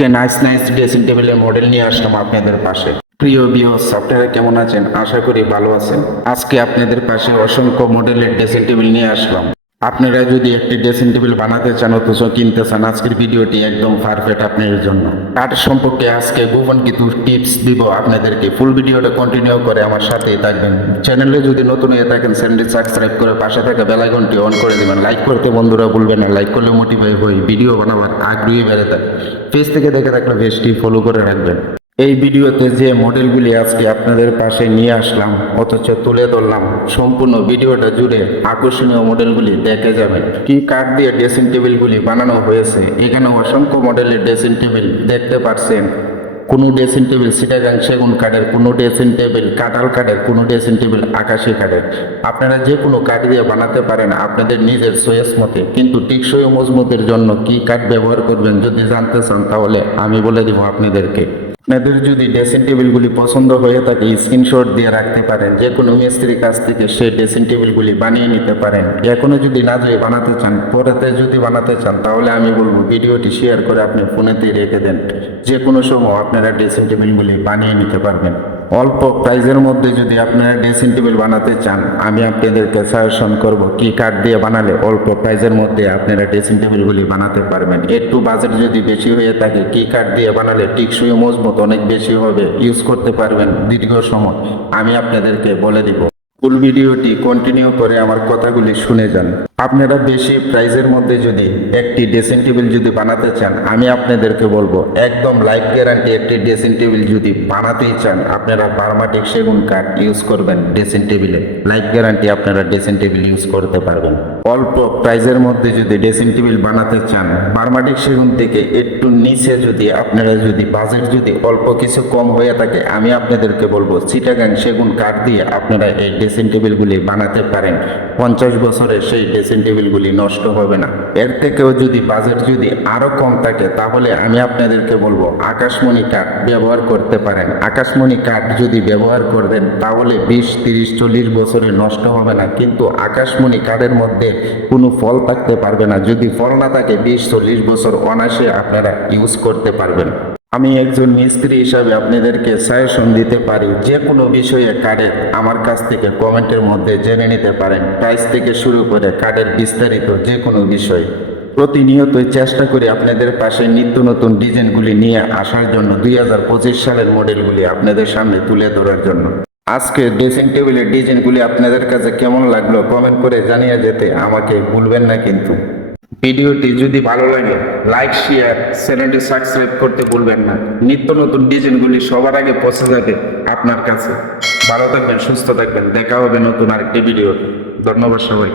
কে nice nice dressing টেবিলের model নিয়ে আসলাম আপনাদের পাশে। প্রিয় বিও সফটওয়্যার কেমন আছেন? আশা করি ভালো আছেন। আজকে আপনাদের পাশে অসংখ্য মডেলের ড্রেসিং টেবিল নিয়ে আসলাম। আপনারা যদি একটি ড্রেসিং টেবিল বানাতে চান, অথচ কিনতে চান, আজকের ভিডিওটি একদম পারফেক্ট আপনাদের জন্য। কাঠ সম্পর্কে আজকে গোপন কিছু টিপস দিব আপনাদেরকে। ফুল ভিডিওটা কন্টিনিউ করে আমার সাথেই থাকবেন। চ্যানেলে যদি নতুন হয়ে থাকেন চ্যানেলটি সাবস্ক্রাইব করে পাশে থাকা বেলাইকনটি অন করে দেবেন। লাইক করতে বন্ধুরা ভুলবেন না। লাইক করলে মোটিভাই হই। ভিডিও বানাবার আগ্রহী বেড়ে থাকে। পেজ থেকে দেখে থাকলে পেজটি ফলো করে রাখবেন। এই ভিডিওতে যে মডেলগুলি আজকে আপনাদের পাশে নিয়ে আসলাম, অথচ তুলে ধরলাম, সম্পূর্ণ ভিডিওটা জুড়ে আকর্ষণীয় মডেলগুলি দেখে যাবেন। কি কাঠ দিয়ে ড্রেসিং টেবিলগুলি বানানো হয়েছে, এখানে অসংখ্য মডেলের ড্রেসিং টেবিল দেখতে পাচ্ছেন কোনো ড্রেসিং টেবিল সিটাগাং সেগুন কাঠের, কোনো ড্রেসিং টেবিল কাঁঠাল কাঠের, কোনো ড্রেসিং টেবিল আকাশি কাঠের। আপনারা যে কোনো কাঠ দিয়ে বানাতে পারেন আপনাদের নিজের চয়েস মতে। কিন্তু টিকসই ও মজবুতের জন্য কি কাঠ ব্যবহার করবেন যদি জানতে চান, তাহলে আমি বলে দিব আপনাদেরকে। আপনাদের যদি ড্রেসিং টেবিলগুলি পছন্দ হয়ে থাকে স্ক্রিনশট দিয়ে রাখতে পারেন। যে কোনো মিস্ত্রির কাছ থেকে সেই ড্রেসিং টেবিলগুলি বানিয়ে নিতে পারেন। এখনও যদি না যায় বানাতে চান, পরেতে যদি বানাতে চান, তাহলে আমি বলব ভিডিওটি শেয়ার করে আপনি ফোনেতেই রেখে দেন। যে কোনো সময় আপনারা ড্রেসিং টেবিলগুলি বানিয়ে নিতে পারবেন। অল্প প্রাইজের মধ্যে যদি আপনারা ড্রেসিং টেবিল বানাতে চান, আমি আপনাদেরকে সাজেশন করব কি কাঠ দিয়ে বানালে অল্প প্রাইজের মধ্যে আপনারা ড্রেসিং টেবিলগুলি বানাতে পারবেন। একটু বাজেট যদি বেশি হয়ে থাকে, কি কাঠ দিয়ে বানালে টিকসই মজবুত, অনেক বেশি হবে ইউজ করতে পারবেন দীর্ঘ সময়। আমি আপনাদেরকে বলে দিব। ফুল ভিডিওটি কন্টিনিউ করে আমার কথাগুলি শুনে যান। আপনারা বেশি প্রাইজের মধ্যে যদি একটি ড্রেসিং টেবিল যদি বানাতে চান, আমি আপনাদেরকে বলব, একদম লাইফ গ্যারান্টি একটি ড্রেসিং টেবিল যদি বানাতেই চান, আপনারা বার্মাটিক সেগুন কাঠ ইউজ করবেন ড্রেসিং টেবিলে। লাইফ গ্যারান্টি আপনারা ড্রেসিং টেবিল ইউজ করতে পারবেন। অল্প প্রাইজের মধ্যে যদি ড্রেসিং টেবিল বানাতে চান, বার্মাটিক সেগুন থেকে একটু নিচে যদি আপনারা যদি বাজেট যদি অল্প কিছু কম হয়ে থাকে, আমি আপনাদেরকে বলব চিটাগাং সেগুন কাঠ দিয়ে আপনারা এই ড্রেসিং টেবিলগুলি বানাতে পারেন। পঞ্চাশ বছরের সেই ড্রেসিং টেবিলগুলি নষ্ট হবে না। এর থেকেও যদি বাজেট যদি আরও কম থাকে, তাহলে আমি আপনাদেরকে বলব, আকাশমণি কাঠ ব্যবহার করতে পারেন। আকাশমণি কাঠ যদি ব্যবহার করবেন, তাহলে বিশ, তিরিশ, চল্লিশ বছরে নষ্ট হবে না। কিন্তু আকাশমণি কাঠের মধ্যে কোনো ফল থাকতে পারবে না। যদি ফল না থাকে, বিশ, চল্লিশ বছর অনায়াসে আপনারা ইউজ করতে পারবেন। আমি একজন মিস্ত্রি হিসাবে আপনাদেরকে সাজেশন দিতে পারি, যে কোনো বিষয়ে কার্ডের আমার কাছ থেকে কমেন্টের মধ্যে জেনে নিতে পারেন। প্রাইস থেকে শুরু করে কার্ডের বিস্তারিত যে কোনো বিষয়। প্রতিনিয়তই চেষ্টা করি আপনাদের পাশে নিত্য নতুন ডিজাইনগুলি নিয়ে আসার জন্য দুই হাজার পঁচিশ সালের মডেলগুলি আপনাদের সামনে তুলে ধরার জন্য। আজকে ড্রেসিং টেবিলের ডিজাইনগুলি আপনাদের কাছে কেমন লাগল কমেন্ট করে জানিয়ে যেতে আমাকে ভুলবেন না কিন্তু। ভিডিওটি যদি ভালো লাগে লাইক শেয়ার চ্যানেলটি সাবস্ক্রাইব করতে ভুলবেন না। নিত্য নতুন ডিজাইনগুলি সবার আগে পৌঁছে যাবে আপনার কাছে। ভালো থাকবেন, সুস্থ থাকবেন। দেখা হবে নতুন আরেকটি ভিডিও ধন্যবাদ সবাই